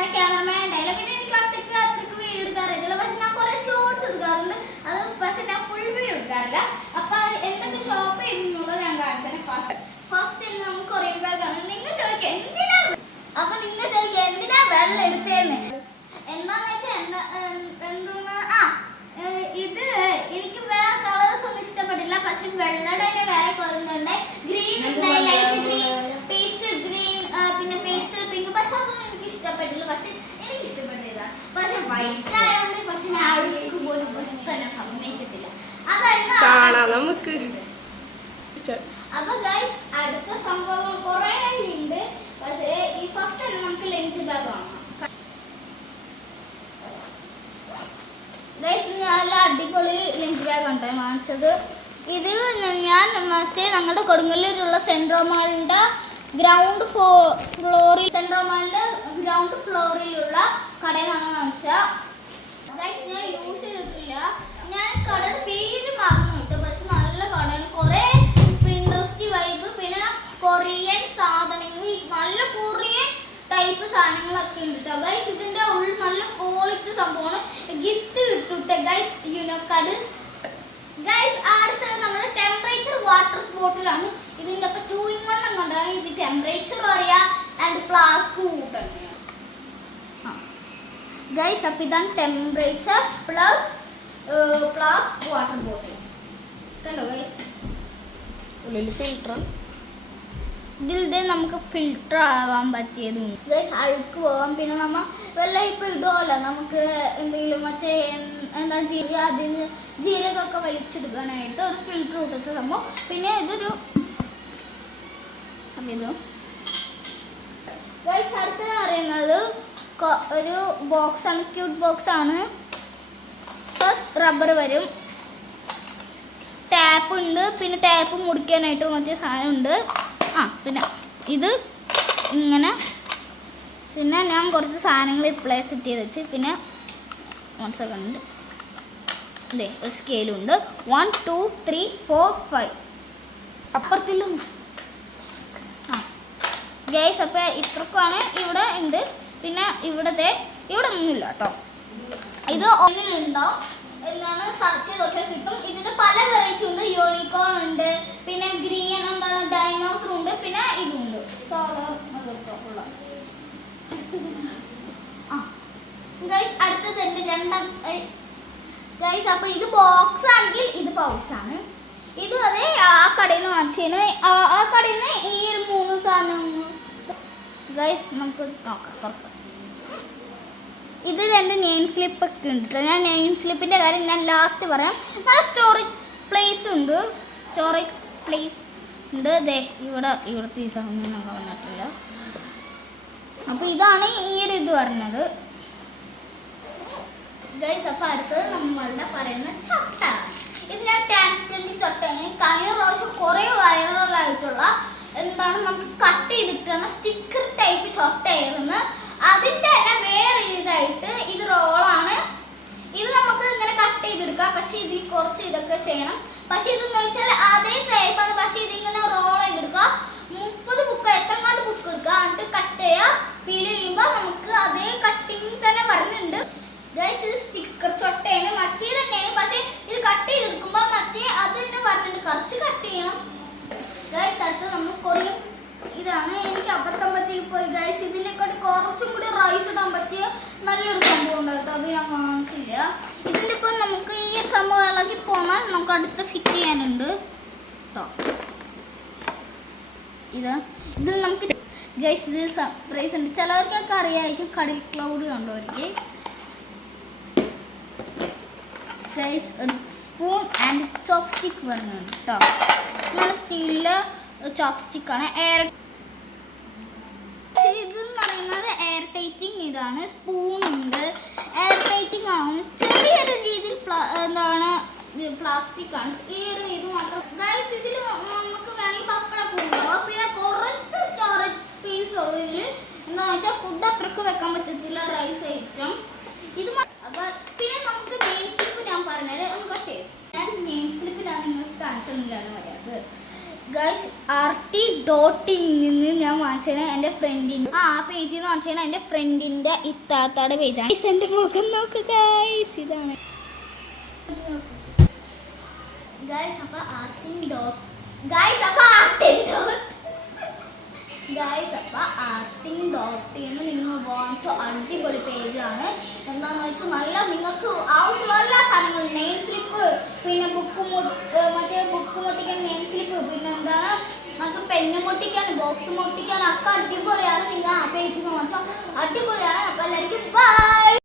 അങ്ങനെ ക്യാമറമാൻ ഉണ്ടായില്ല. പിന്നെ എനിക്ക് അത്രക്ക് വീഡിയോ എടുക്കാറില്ല. പക്ഷെ ഞാൻ കുറെ ഷോർട്സ് എടുക്കാറുണ്ട്. അത് പക്ഷെ ഞാൻ ഫുൾ വീഡിയോ എടുക്കാറില്ല. അപ്പൊ എന്തൊക്കെ ഷോപ്പ് ചെയ്യുന്നുള്ളത് ഞാൻ കാണിച്ചാൽ ഫസ്റ്റ് നമുക്ക് കൊറിയൻ ബാഗാണ്. നിങ്ങൾ ചോദിക്കുക എന്തിനാണ്, അപ്പൊ നിങ്ങൾ ചോദിക്കുക എന്തിനാ വെള്ളം എടുത്തേന്ന്. എന്താന്ന് വെച്ചാൽ ഇത് എനിക്ക് വേറെ കളേഴ്സ് ഒന്നും ഇഷ്ടപ്പെട്ടില്ല. പക്ഷെ വെള്ളയുടെ തന്നെ വേറെ കളറുണ്ട്. Green light green, pastel green, പിന്നെ പേസ്റ്റൽ പിങ്ക്. പക്ഷെ അതൊന്നും എനിക്ക് ഇഷ്ടപ്പെട്ടില്ല. പക്ഷെ എനിക്ക് ഇഷ്ടപ്പെട്ടില്ല. പക്ഷെ വൈറ്റ് ആയതുകൊണ്ട് പക്ഷെ ഞാൻ അഴുക്ക് പോലും തന്നെ സമ്മതിക്കത്തില്ല. അതായിരുന്നു നമുക്ക്. അപ്പൊ ഗൈസ് അടുത്ത സംഭവം കുറെ ഉണ്ട്. പക്ഷേ ഈ ഫസ്റ്റ് തന്നെ നമുക്ക് ലഞ്ച് ബാഗ് വാങ്ങാം. ഗൈസ് നല്ല അടിപൊളി ലഞ്ച് ബാഗ് ആണ് വാങ്ങിച്ചത്. ഇത് ഞാൻ മറ്റേ ഞങ്ങളുടെ കൊടുങ്ങല്ലൂരുള്ള സെൻട്രൽ മാളിൻ്റെ ഗ്രൗണ്ട് ഫ്ലോറിലുള്ള കടയിലാണ് വാങ്ങിച്ചത്. ഗൈസ് ഞാൻ യൂസ് ചെയ്തിട്ടില്ല. ഞാൻ കടയുടെ പേര് മറന്നു കിട്ടും. പക്ഷെ നല്ല കടയാണ്. കുറേ ഇൻട്രസ്റ്റ് വൈബ്, പിന്നെ കൊറിയൻ സാധനങ്ങൾ, നല്ല കൊറിയൻ ടൈപ്പ് സാധനങ്ങളൊക്കെ ഉണ്ട് കേട്ടോ ഗൈസ്. ഇതിൻ്റെ ഉള്ളിൽ നല്ല ക്വാളിറ്റി സംഭവമാണ്. ഗിഫ്റ്റ് കിട്ടുട്ടെ ഗൈസ്, യുനോക്കാർഡ്. ഗൈസ് അടുത്തത് നമ്മുടെ ടെമ്പറേച്ചർ വാട്ടർ ബോട്ടിലാണ്. ഇതിൻ്റെ ഒപ്പം 2 in 1 കൊണ്ടാണ്. ഇത് ടെമ്പറേച്ചർ അറിയാം ആൻഡ് ഫ്ലാസ്ക് കൂട്ടണം ഗൈസ്. അപ്പം ഇതാണ് ടെമ്പറേച്ചർ പ്ലസ് വാട്ടർ ബോട്ടിൽ. കണ്ടോ ഗൈസ്, ഫിൽറ്റർ. ഇതിൽ നമുക്ക് ഫിൽറ്റർ ആവാൻ പറ്റിയതും ഗൈസ്, അഴുക്ക് പോവാം. പിന്നെ നമ്മൾ വെള്ളം ഇപ്പം ഇടുമല്ലോ, നമുക്ക് എന്തെങ്കിലും മറ്റേ എന്താ ജീരകമൊക്കെ വലിച്ചെടുക്കാനായിട്ട് ഒരു ഫിൽറ്റർ കൊടുത്ത സംഭവം. പിന്നെ ഇതൊരു ഗൈസ് അടുത്തത് പറയുന്നത് ഒരു ബോക്സാണ്, ക്യൂട്ട് ബോക്സാണ്. ഫസ്റ്റ് റബ്ബർ വരും, ടാപ്പ് ഉണ്ട്, പിന്നെ ടാപ്പ് മുറിക്കാനായിട്ട് മറ്റേ സാധനമുണ്ട്. പിന്നെ ഇത് ഇങ്ങനെ, പിന്നെ ഞാൻ കുറച്ച് സാധനങ്ങൾ ഇപ്പോഴേ സെറ്റ് ചെയ്ത് വെച്ച്. പിന്നെ 1 second ഇതേ ഒരു സ്കെയിലുണ്ട്. 1 2 3 4 5 അപ്പുറത്തിലും ഗൈസ്. അപ്പോൾ ഇത്രക്കാണ് ഇവിടെ ഉണ്ട്. പിന്നെ ഇവിടെ ഒന്നുമില്ല കേട്ടോ. ഇത് ഒന്നിനുണ്ടോ എന്നാണ് സെർച്ച് ചെയ്തൊക്കെ കിട്ടും. ഇതിന് പല വെറൈറ്റി ഉണ്ട്. യൂണിക്കോൺ ഉണ്ട്, പിന്നെ ഗ്രീൻ എന്താണ് ഡൈനോസർ ഉണ്ട്, പിന്നെ ഇതുണ്ട് സോളർ ഉള്ള. ഗൈസ് അടുത്തത് എൻ്റെ രണ്ടാം ഗൈസ്. അപ്പോൾ ഇത് ബോക്സ് ആണെങ്കിൽ ഇത് പൗച്ചാണ്. ഇതും അതെ ആ കടയിൽ നിന്ന് വാങ്ങിച്ചതിന്. ആ കടയിൽ നിന്ന് ഈ 3 സാധനങ്ങൾ ഗൈസ് നമുക്ക് നോക്കാം, തുറക്കാം. ഇതിൽ എൻ്റെ നെയിം സ്ലിപ്പൊക്കെ ഉണ്ട് കേട്ടോ. ഞാൻ നെയിം സ്ലിപ്പിൻ്റെ കാര്യം ഞാൻ ലാസ്റ്റ് പറയാം. നല്ല സ്റ്റോറേജ് പ്ലേസ് ഉണ്ട്. ദേ ഇവിടുത്തെ ഈ സാധനം നമ്മൾ വന്നിട്ടില്ല. അപ്പോൾ ഇതാണ് ഈ ഒരു ഇത് പറഞ്ഞത് ഗൈസ്. അപ്പോൾ അടുത്തത് നമ്മളുടെ പറയുന്ന ചട്ട. ഇത് ഞാൻ ട്രാൻസ്പെറൻറ്റ് ചട്ടയാണ്. കഴിഞ്ഞ പ്രാവശ്യം കുറേ വൈറലായിട്ടുള്ള എന്താണ് നമുക്ക് കട്ട് ചെയ്തിട്ടാണ് സ്റ്റിക്കർ ടൈപ്പ് ചൊട്ടയായിരുന്നു. അതിൻ്റെ തന്നെ വേറെ ഇതായിട്ട് ഇത് റോളാണ്. ഇത് നമുക്ക് ഇങ്ങനെ കട്ട് ചെയ്തെടുക്കാം. പക്ഷെ ഇതിൽ കുറച്ച് ഇതൊക്കെ ചെയ്യണം. പക്ഷെ ഇതെന്ന് വെച്ചാൽ അതേ ടൈപ്പാണ്. പക്ഷെ ഇതിങ്ങനെ റോൾ ചെയ്തെടുക്കുക. 30 ബുക്ക് എത്രങ്ങാണ്ട് ബുക്ക് എടുക്കുക, എന്നിട്ട് കട്ട് ചെയ്യുക. ഫീൽ ചെയ്യുമ്പോൾ നമുക്ക് അതേ കട്ടിങ് തന്നെ വരുന്നുണ്ട് ഗൈസ്. ഇത് സ്റ്റിക്കർ ചൊട്ടയാണ്, മറ്റേ തന്നെയാണ്. പക്ഷെ ഇത് കട്ട് ചെയ്തെടുക്കുമ്പോൾ മറ്റേ അത് തന്നെ വരുന്നുണ്ട്. കുറച്ച് കട്ട് ചെയ്യണം ഗൈസ്. അടുത്ത് നമ്മൾ കൊറിയൻ ഇതാണ്. എനിക്ക് അബദ്ധം പറ്റി പോയി ഗൈസ്. ഇതിനെക്കാട്ടി കുറച്ചും കൂടി റൈസ് ഇടാൻ പറ്റിയ നല്ലൊരു സംഭവം ഉണ്ട് കേട്ടോ. അത് ഞാൻ വാങ്ങിച്ചില്ല. ഇതിൻ്റെ ഇപ്പം നമുക്ക് ഈ സംഭവം ഇളകി പോന്നാൽ നമുക്ക് അടുത്ത് ഫിറ്റ് ചെയ്യാനുണ്ട് കേട്ടോ. ഇത് നമുക്ക് ഗൈസ് ഇത് സർപ്രൈസ് ഉണ്ട്. ചിലവർക്കൊക്കെ അറിയാമായിരിക്കും, കടൽ ക്ലൗഡ് കണ്ടവർക്ക്. ഗൈസ് ഒരു സ്പൂൺ ആൻഡ് ചോപ്പ് സ്റ്റിക്ക് വരുന്നുണ്ട് കേട്ടോ. നല്ല സ്റ്റീലില് ചോപ്പ് സ്റ്റിക്കാണ്. ഇതെന്ന് പറയുന്നത് എയർ ടൈറ്റിങ്. ഇതാണ് സ്പൂൺ ഉണ്ട്, എയർ ടൈറ്റിങ് ആണ്. ചെറിയൊരു രീതിയിൽ എന്താണ് പ്ലാസ്റ്റിക് ആണ്. ഈ ഒരു ഇത് മാത്രം ഗൈസ്. ഇതിൽ നമുക്ക് വേണമെങ്കിൽ പപ്പടം ഉണ്ടാവും. പിന്നെ കുറച്ച് സ്റ്റോറേജ് സ്പേസ് ഉള്ളൂ ഇതിൽ. എന്താണെന്ന് വെച്ചാൽ ഫുഡ് അത്രക്ക് വെക്കാൻ പറ്റത്തില്ല, റൈസ് ഐറ്റം. ഇത് അപ്പം പിന്നെ നമുക്ക് നെയിം സ്ലിപ്പ് ഞാൻ പറഞ്ഞാൽ ഒന്ന് കട്ട് ചെയ്യും. ഞാൻ നെയിം സ്ലിപ്പിലാണ് നിങ്ങൾക്ക് കാണിച്ചൊന്നുമില്ലാണ് പറയാത് ഗൈസ് RT.in നിന്ന് ഞാൻ വാങ്ങിച്ചത് എൻ്റെ ഫ്രണ്ടിൻ്റെ ആ പേജിൽ നിന്ന് വാങ്ങിച്ചത് എൻ്റെ ഫ്രണ്ടിൻ്റെ ഇത്താത്തയുടെ പേജാണ്. എൻ്റെ മുഖം നോക്ക് ഗൈസ്, ഇതാണ് ഗൈസ്. അപ്പോൾ RT.in നിങ്ങൾ വാങ്ങിച്ച അടിപൊളി പേജാണ്. എന്താണെന്ന് വെച്ചാൽ നല്ല നിങ്ങൾക്ക് ആവശ്യമുള്ള എല്ലാ സാധനങ്ങളും നെയിം സ്ലിപ്പ്, പിന്നെ ബുക്ക് മുട്ടിക്കാൻ നെയിം സ്ലിപ്പ്, പിന്നെ എന്താണ് നമുക്ക് പെണ്ണ് മുട്ടിക്കാൻ ബോക്സ് മുട്ടിക്കാൻ ഒക്കെ അടിപൊളിയാണ്. നിങ്ങൾ ആ പേജിൽ വാങ്ങിച്ചാൽ അടിപൊളിയാണ്. അപ്പോൾ എല്ലാവർക്കും ബൈ.